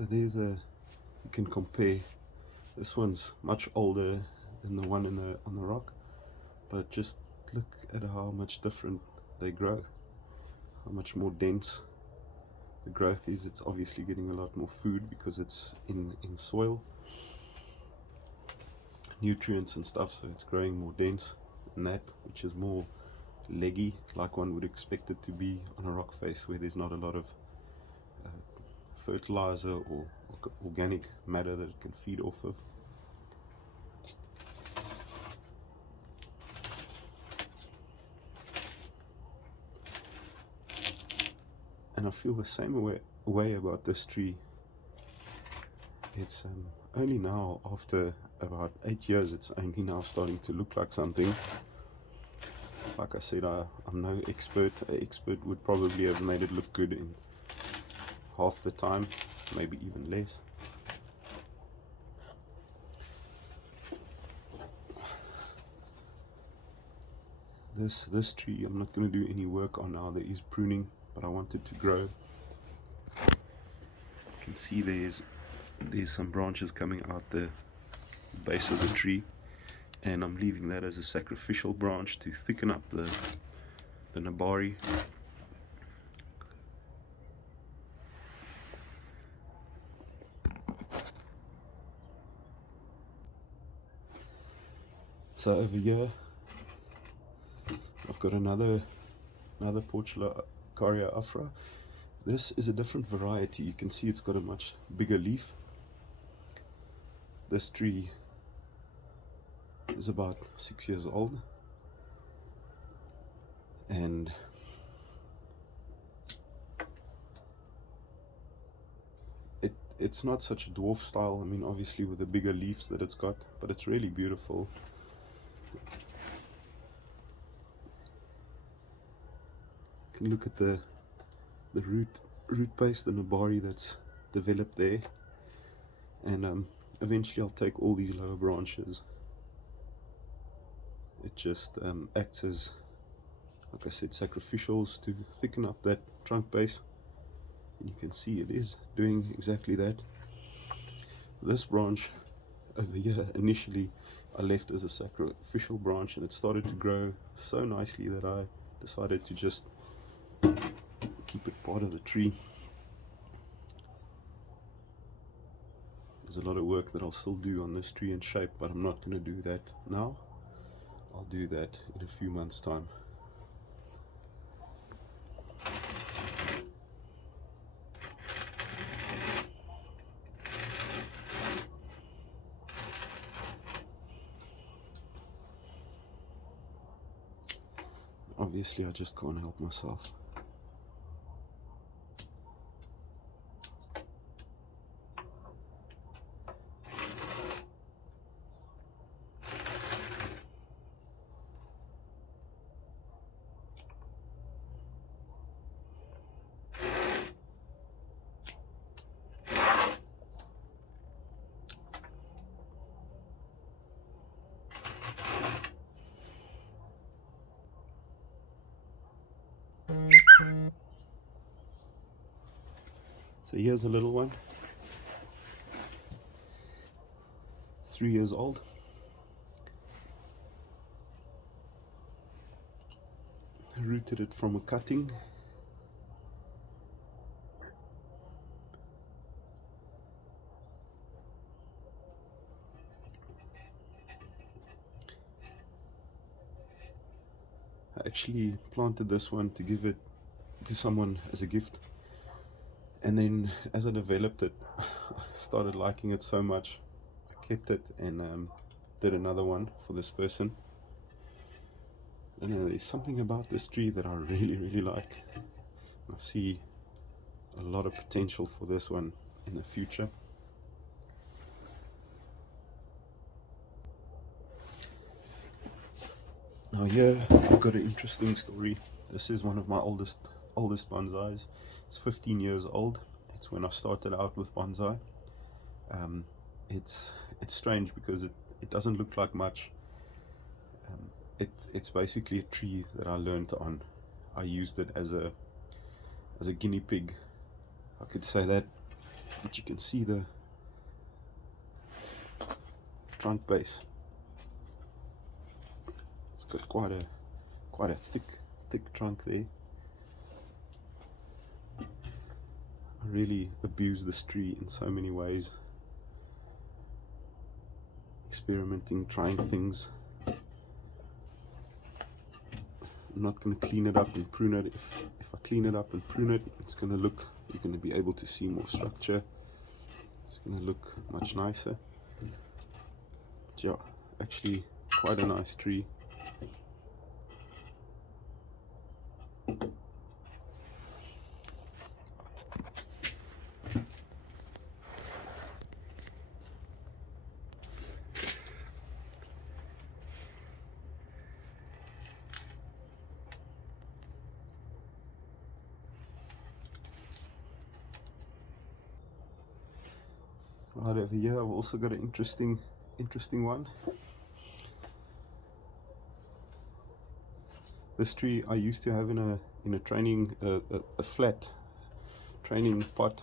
So there's a, you can compare. This one's much older than the one on the rock, but just look at how much different they grow, how much more dense the growth is. It's obviously getting a lot more food because it's in soil, nutrients and stuff, so it's growing more dense than that, which is more leggy, like one would expect it to be on a rock face where there's not a lot of fertilizer or organic matter that it can feed off of. And I feel the same way about this tree. It's only now, after about 8 years, it's only now starting to look like something. Like I said, I'm no expert. An expert would probably have made it look good in half the time, maybe even less. This tree I'm not going to do any work on now. There is pruning, but I want it to grow. You can see there's some branches coming out the base of the tree, and I'm leaving that as a sacrificial branch to thicken up the nabari. So over here I've got another Portulacaria Afra. This is a different variety. You can see it's got a much bigger leaf. This tree is about 6 years old, and it's not such a dwarf style. I mean, obviously with the bigger leaves that it's got, but it's really beautiful. You can look at the root base, the nabari that's developed there, and eventually I'll take all these lower branches. It just acts as, like I said, sacrificials to thicken up that trunk base, and you can see it is doing exactly that. This branch over here, initially I left as a sacrificial branch, and it started to grow so nicely that I decided to just keep it part of the tree. There's a lot of work that I'll still do on this tree and shape, but I'm not going to do that now. I'll do that in a few months' time. Obviously, I just can't help myself. So here's a little one, 3 years old. I rooted it from a cutting. I actually planted this one to give it to someone as a gift, and then as I developed it, I started liking it so much, I kept it and did another one for this person. And there's something about this tree that I really like. I see a lot of potential for this one in the future. Now here I've got an interesting story. This is one of my oldest bonsais. It's 15 years old. It's when I started out with bonsai. It's strange because it doesn't look like much. It's basically a tree that I learned on. I used it as a guinea pig, I could say that. but you can see the trunk base. It's got quite a thick trunk there. I really abuse this tree in so many ways, experimenting, trying things. I'm not going to clean it up and prune it. If I clean it up and prune it, it's going to look, you're going to be able to see more structure. It's going to look much nicer. But yeah, actually quite a nice tree. Right over here, I've also got an interesting one. This tree I used to have in a training a flat training pot,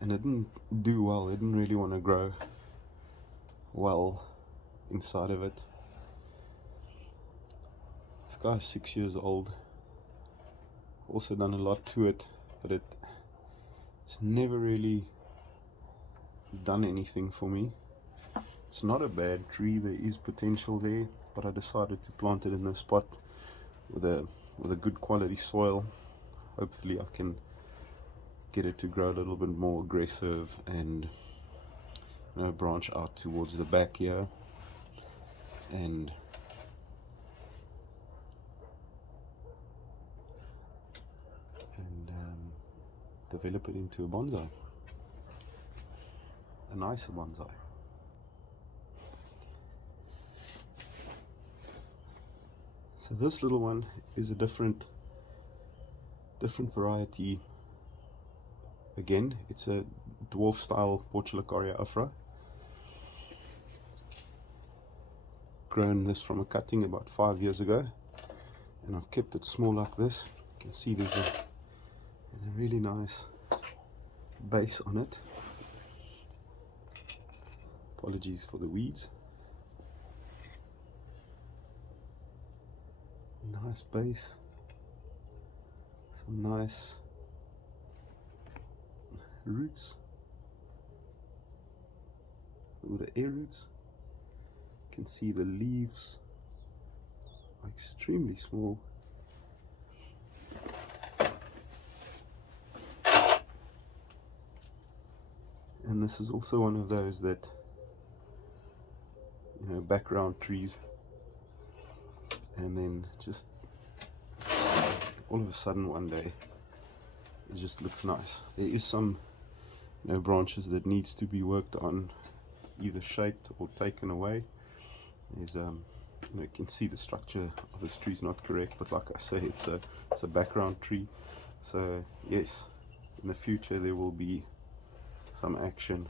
and it didn't do well. It didn't really want to grow well inside of it. This guy's 6 years old. Also done a lot to it, but it's never really done anything for me. It's not a bad tree, there is potential there, but I decided to plant it in a spot with a good quality soil. Hopefully I can get it to grow a little bit more aggressive and, you know, branch out towards the back here and develop it into a bonsai, a nicer bonsai. So this little one is a different variety. Again, it's a dwarf style Portulacaria Afra. Grown this from a cutting about 5 years ago, and I've kept it small like this. You can see there's a really nice base on it. Apologies for the weeds. Nice base, some nice roots, all the air roots. You can see the leaves are extremely small. And this is also one of those that, you know, background trees, and then just all of a sudden one day it just looks nice. There is some, you know, branches that needs to be worked on, either shaped or taken away. There's you know, you can see the structure of this tree is not correct, but like I say, it's a background tree. So yes, in the future there will be some action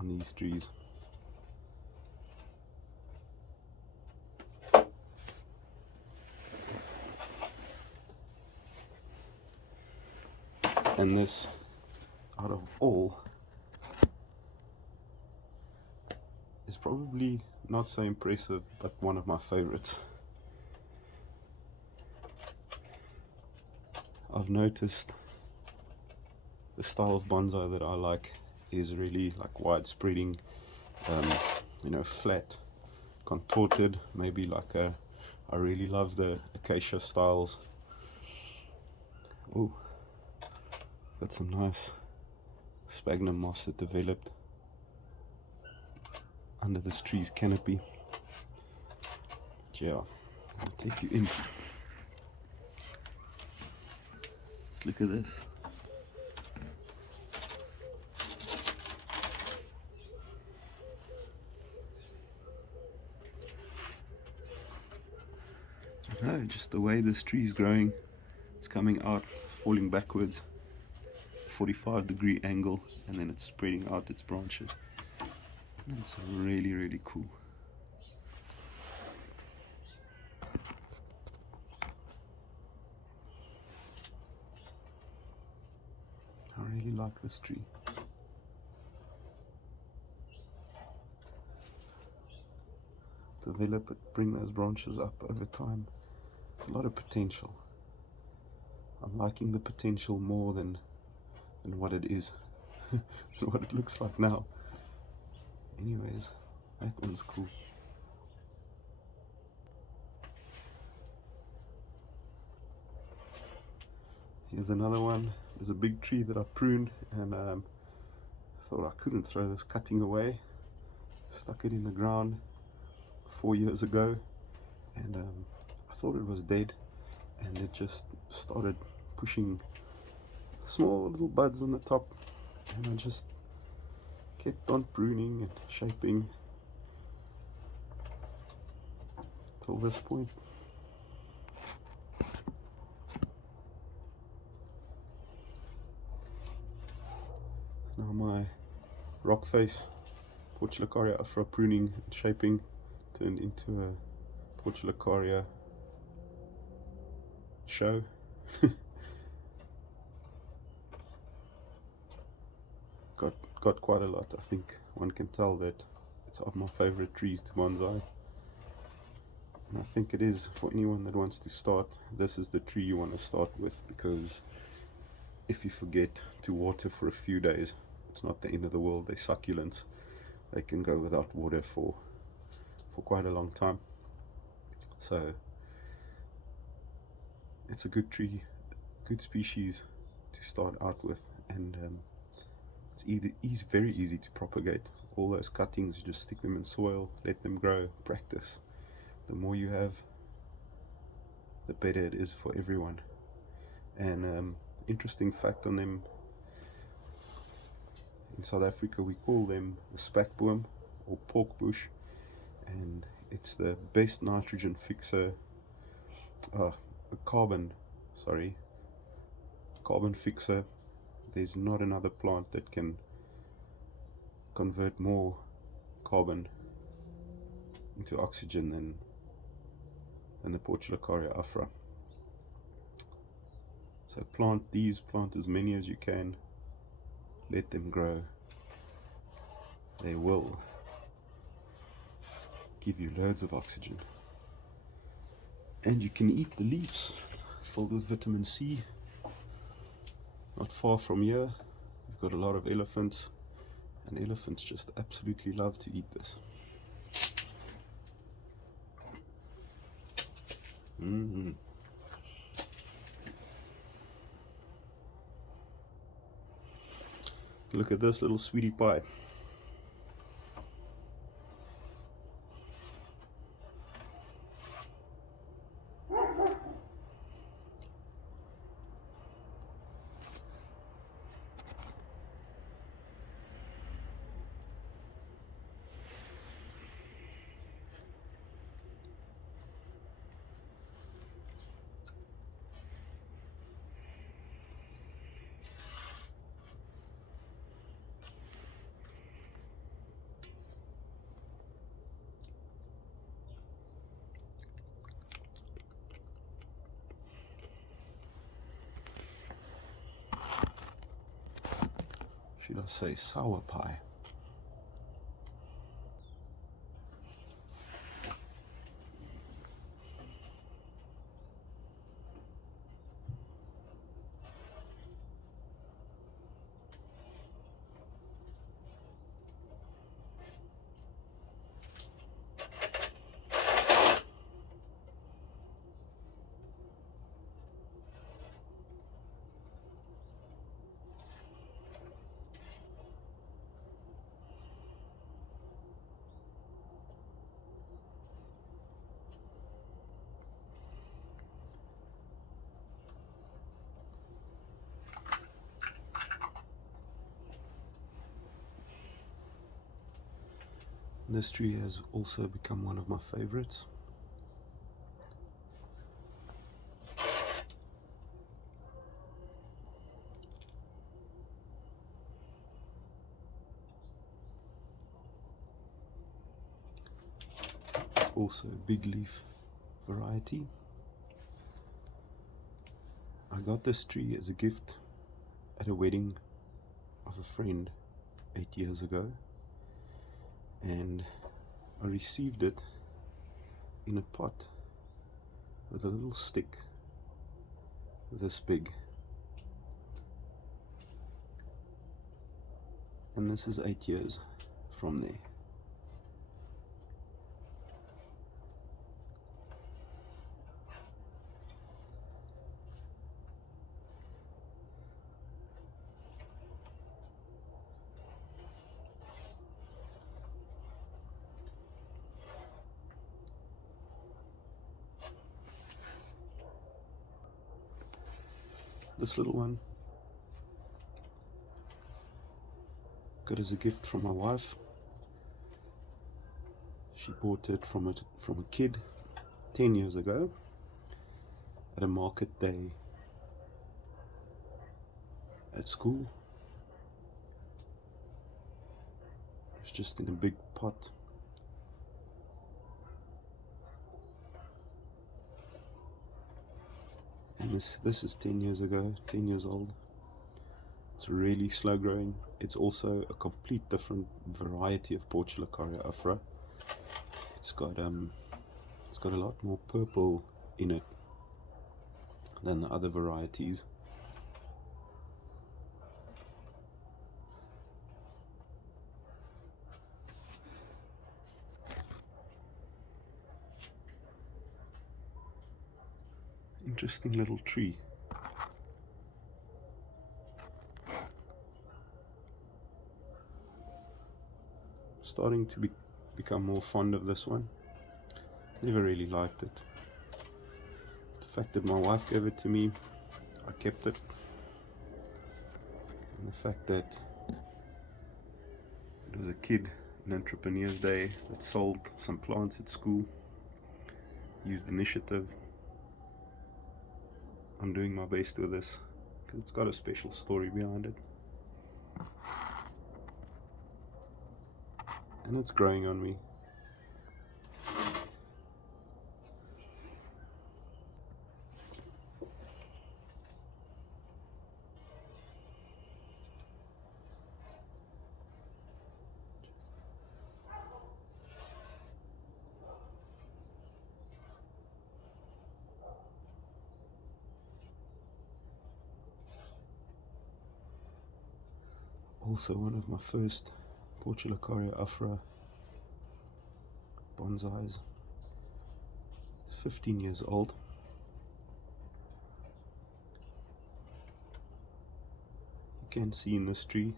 on these trees. And this, out of all, is probably not so impressive, but one of my favorites. I've noticed the style of bonsai that I like is really like wide spreading, you know, flat, contorted, maybe like I really love the acacia styles. Oh, got some nice sphagnum moss that developed under this tree's canopy. But yeah, I'll take you in. Let's look at this. I don't know, just the way this tree is growing, it's coming out, falling backwards, 45-degree angle, and then it's spreading out its branches. It's really, really cool. I really like this tree. Develop it, bring those branches up over time. A lot of potential. I'm liking the potential more than what it is, than what it looks like now. Anyways, that one's cool. Here's another one. There's a big tree that I pruned, and I thought I couldn't throw this cutting away. Stuck it in the ground 4 years ago, and I thought it was dead, and it just started pushing small little buds on the top, and I just kept on pruning and shaping till this point. So now my rock face Portulacaria Afra pruning and shaping turned into a Portulacaria show. got quite a lot. I think one can tell that it's of my favorite trees to bonsai, and I think it is for anyone that wants to start. This is the tree you want to start with, because if you forget to water for a few days, it's not the end of the world. They're succulents. They can go without water for quite a long time. So it's a good tree, good species to start out with, and it's very easy to propagate. All those cuttings, you just stick them in soil, let them grow, practice. The more you have, the better it is for everyone. And interesting fact on them, in South Africa we call them the spekboom or pork bush, and it's the best nitrogen fixer, carbon fixer. There's not another plant that can convert more carbon into oxygen than the Portulacaria Afra. So plant as many as you can, let them grow. They will give you loads of oxygen, and you can eat the leaves, filled with vitamin C. Not far from here we've got a lot of elephants, and elephants just absolutely love to eat this. Look at this little sweetie pie. Should I say sour pie? This tree has also become one of my favorites. Also a big leaf variety. I got this tree as a gift at a wedding of a friend 8 years ago, and I received it in a pot with a little stick this big, and this is 8 years from there. This little one, got as a gift from my wife. She bought it from a kid 10 years ago at a market day at school. It's just in a big pot. And this is 10 years ago, 10 years old. It's really slow growing. It's also a complete different variety of Portulacaria Afra. It's got a lot more purple in it than the other varieties. Interesting little tree. Starting to become more fond of this one. Never really liked it. The fact that my wife gave it to me, I kept it. And the fact that it was a kid in Entrepreneur's Day that sold some plants at school, used initiative. I'm doing my best with this because it's got a special story behind it. And it's growing on me. Also one of my first Portulacaria Afra bonsais. It's 15 years old. You can see in this tree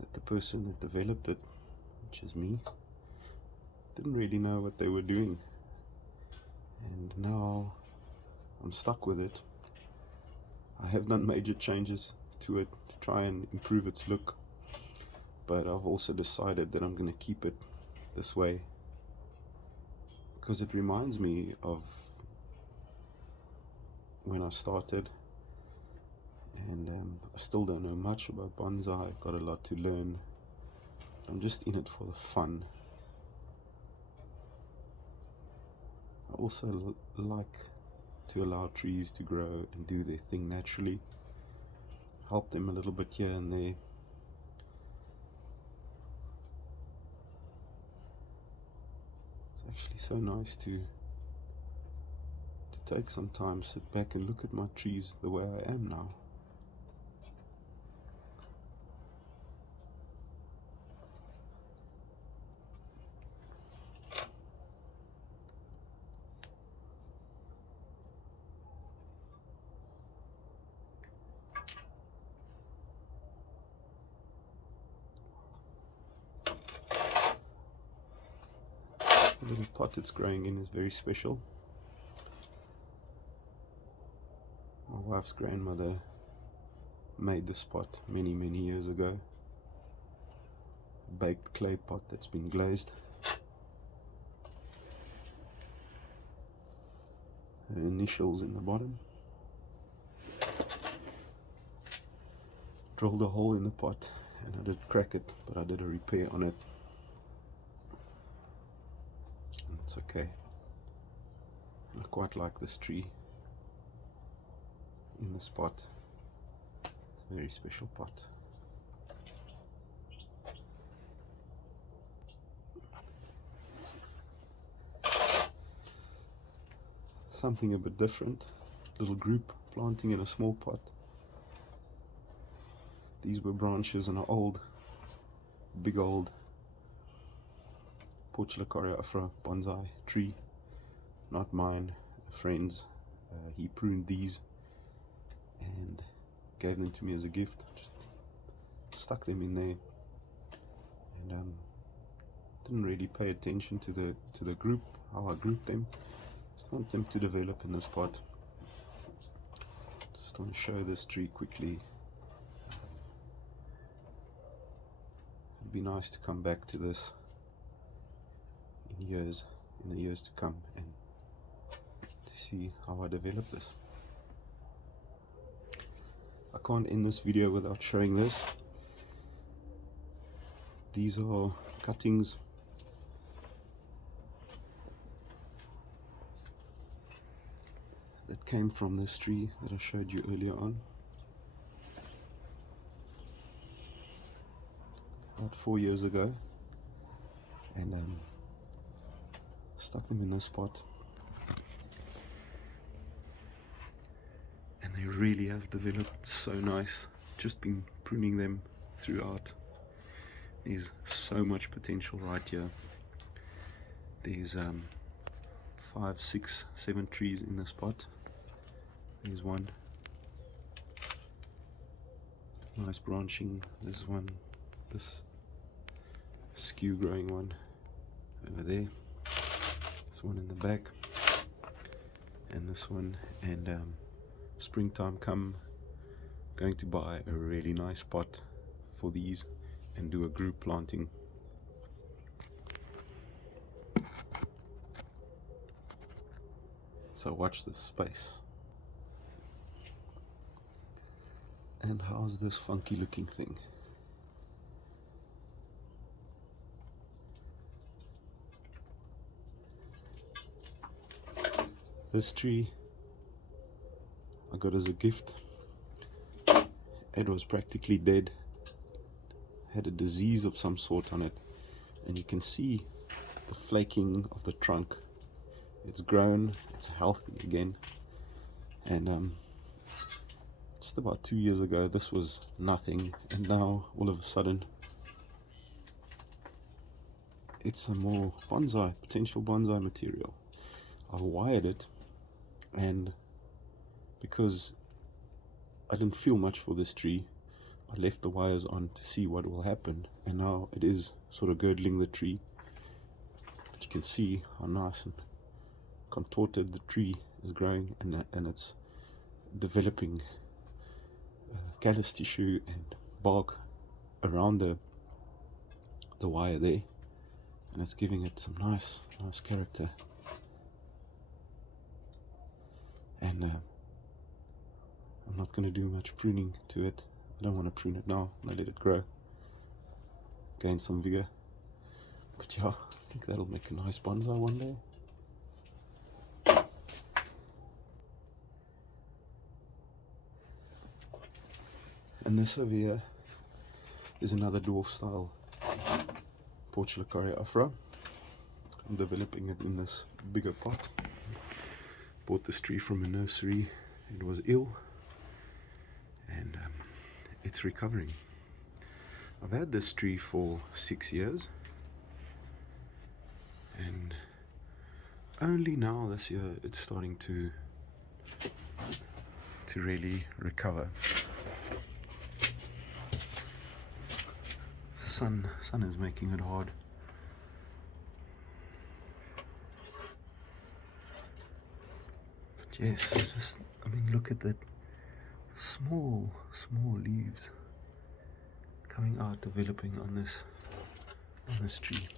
that the person that developed it, which is me, didn't really know what they were doing. And now I'm stuck with it. I have done major changes to it to try and improve its look, but I've also decided that I'm going to keep it this way because it reminds me of when I started, and I still don't know much about bonsai. I've got a lot to learn. I'm just in it for the fun. I also like to allow trees to grow and do their thing naturally, help them a little bit here and there. It's actually so nice to take some time, sit back and look at my trees the way I am now. The little pot it's growing in is very special. My wife's grandmother made this pot many years ago. A baked clay pot that's been glazed. Her initials in the bottom. Drilled a hole in the pot and I did crack it, but I did a repair on it. And it's okay. I quite like this tree in this pot. It's a very special pot. something a bit different. Little group planting in a small pot. These were branches on an big old Portulacaria Afra bonsai tree, not mine, a friend's. He pruned these and gave them to me as a gift. Just stuck them in there, and didn't really pay attention to the group, how I grouped them. Just want them to develop in this pot. Just want to show this tree quickly. It'd be nice to come back to this in the years to come, and to see how I develop this. I can't end this video without showing this. These are cuttings that came from this tree that I showed you earlier on. About 4 years ago, and stuck them in this pot, and they really have developed so nice. Just been pruning them throughout. There's so much potential right here. There's 5, 6, 7 trees in this pot. There's one nice branching. This one, this skew growing one over there, this one in the back, and this one. And springtime come, going to buy a really nice pot for these and do a group planting. So watch this space. And how's this funky looking thing? This tree I got as a gift. It was practically dead, had a disease of some sort on it, and you can see the flaking of the trunk. It's grown, it's healthy again, and just about 2 years ago this was nothing, and now all of a sudden it's a more potential bonsai material. I wired it, and because I didn't feel much for this tree, I left the wires on to see what will happen, and now it is sort of girdling the tree. But you can see how nice and contorted the tree is growing, and it's developing callus tissue and bark around the wire there, and it's giving it some nice character. And I'm not going to do much pruning to it. I don't want to prune it now. I let it grow, gain some vigor. But yeah, I think that'll make a nice bonsai one day. And this over here is another dwarf style Portulacaria Afra. I'm developing it in this bigger pot. Bought this tree from a nursery. It was ill, and it's recovering. I've had this tree for 6 years, and only now this year it's starting to really recover. The sun is making it hard. But yes, just, I mean, look at that small leaves coming out, developing on this tree.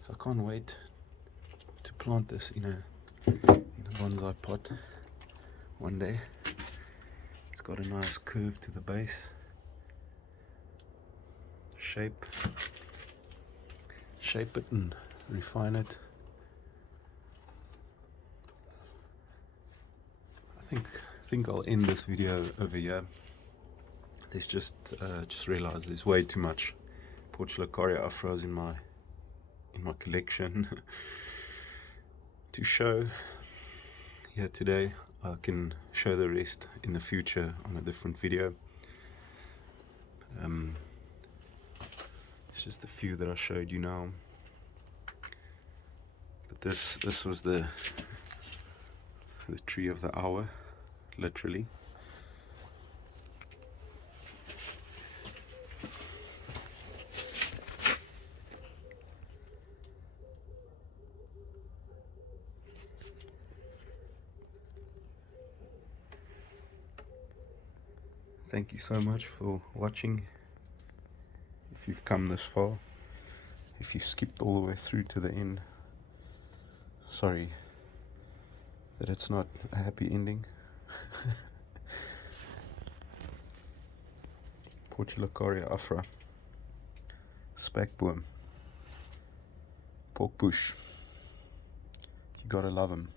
So I can't wait to plant this in a bonsai pot one day. It's got a nice curve to the base, shape it and refine it. I think I'll end this video over here. There's just realized there's way too much Portulacaria Afras in my collection to show. here today. I can show the rest in the future on a different video. It's just a few that I showed you now. But this was the tree of the hour, literally. Thank you so much for watching. If you've come this far, if you skipped all the way through to the end, sorry that it's not a happy ending. Portulacaria Afra, Spekboom, Pork Bush. You gotta love 'em.